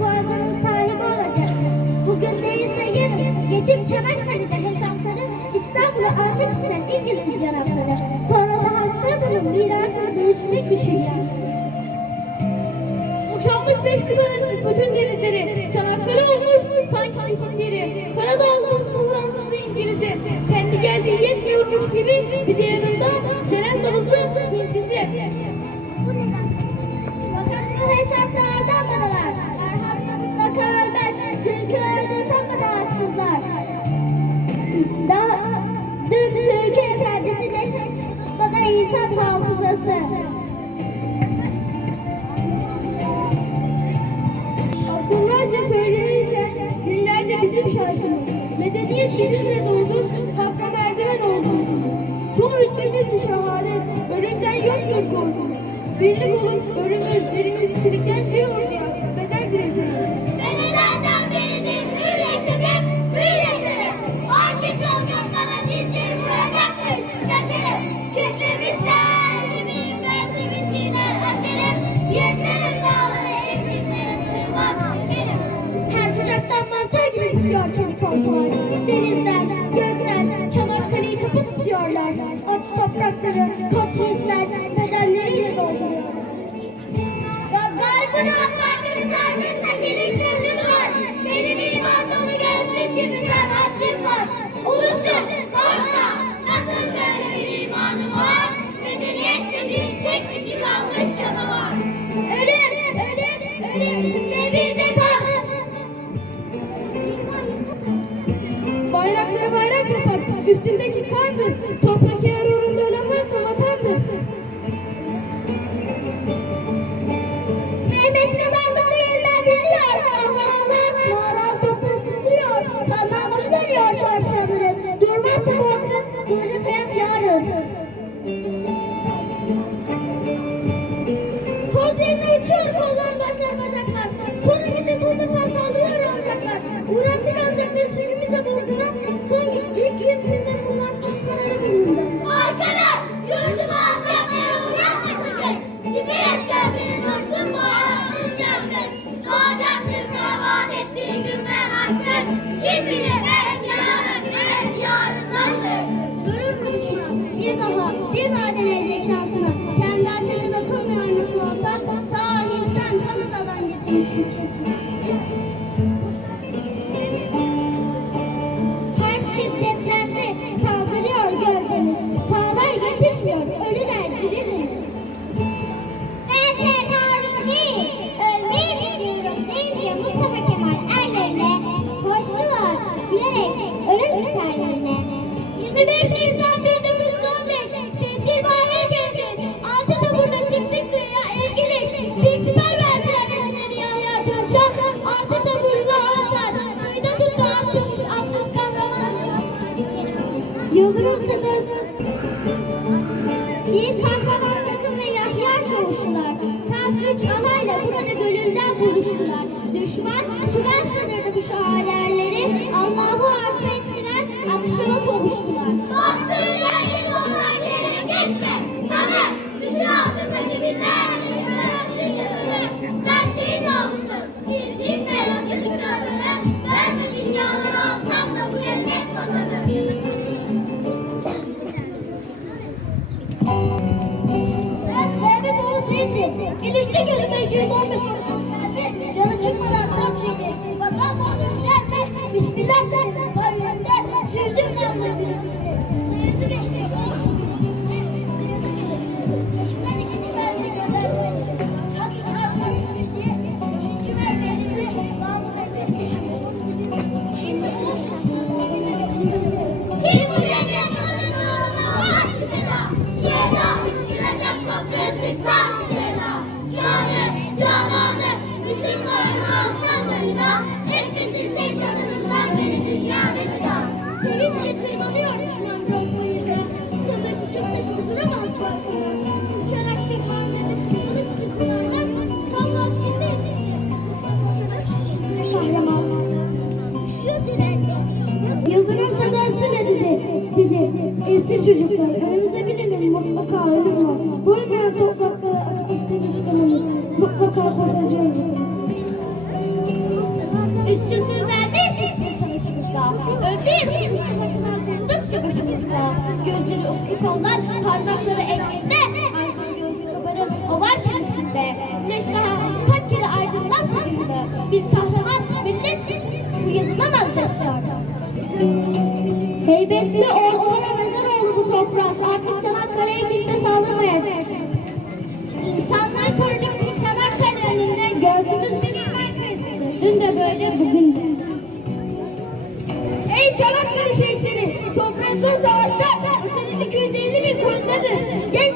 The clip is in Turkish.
boğazların sahibi olacakmış. Bugün değilse yarın geçip Çanakkale'de hesapları İstanbul'a almak isteyen İngiliz canapları. Sonra da hasta adamın mirasını bölüşmek düşünüyor. Boşanmış beş kızarın bütün denizleri. Çanakkale olmuş sanki bizim yeri. Karada hafızası. Asırlarca söylenirken günlerde bizim şarkımız. Medeniyet bizimle doğdu, hakka merdiven oldu. Son hükmümüz şahane, ölümden yoktur korkumuz. Birlik olup Denizler, gökler, Çanakkale'yi kapı tutuyorlar. Aç toprakları, Bayraklara bayrak yapar, üstündeki kardır. Toprak eğer uğrunda ölen varsa vatandır. Mehmet Kalanları yerler biliyor. Allah Allah mağara toprağı susturuyor. Kandan boş dönüyor çarşafları. Durmazsa bu akıl, duracak hayat yarın. Toz yerine uçuyor Yürütünden bunlar düşmanları burnunda. Arkadaş yurdumu alacakları uğratma sakın. Sibirya gövdeni dursun bu ağaçsız gövden. Doğacaktır sana vaat. Kim bilir belki yarın, belki yarındandır. Durur musun? Bir daha, bir daha deneyecek şansını. Kendi ateşe dokunmuyor nasıl olsa. Sahilden Kanada'dan getirmişim Yıldırım Sadası bir kahraman takım ve Yahya çavuşlar. Tam üç alayla burada gönülden buluştular. Düşman tümen sanırdı bu şahalerleri. Allah'ı arzu akşama kavuştular. Bastığıyla ilk olsan gelip geçme. kahraman. Yıldırım sadası ne dedi? Dedi. Eski çocuklar aranızda birinin mutlaka ölüm var. Boymayan topraklara akıttı kıskanımız. Mutlaka korkacağız. Üstünlüğü vermeyiz hiçbir savaşımızda. Ölmeyiz başımızda. Gözleri oklu kollar, parmakları elinde. Aydın gözü kabarır, o varken üstünde. Güneş daha kaç kere aydınlansa günde. Bir Heybetli Ordu'ya mezar bu toprak. Artık Çanakkale'ye kimse saldırmayacak. İnsanlığı koruduk biz Çanakkale önünde, gördüğümüz bir iman. Dün de böyle, bugün de. Ey Çanakkale şehitleri! Toprağın son savaşta ötenin 250 bin koyundadır. Genç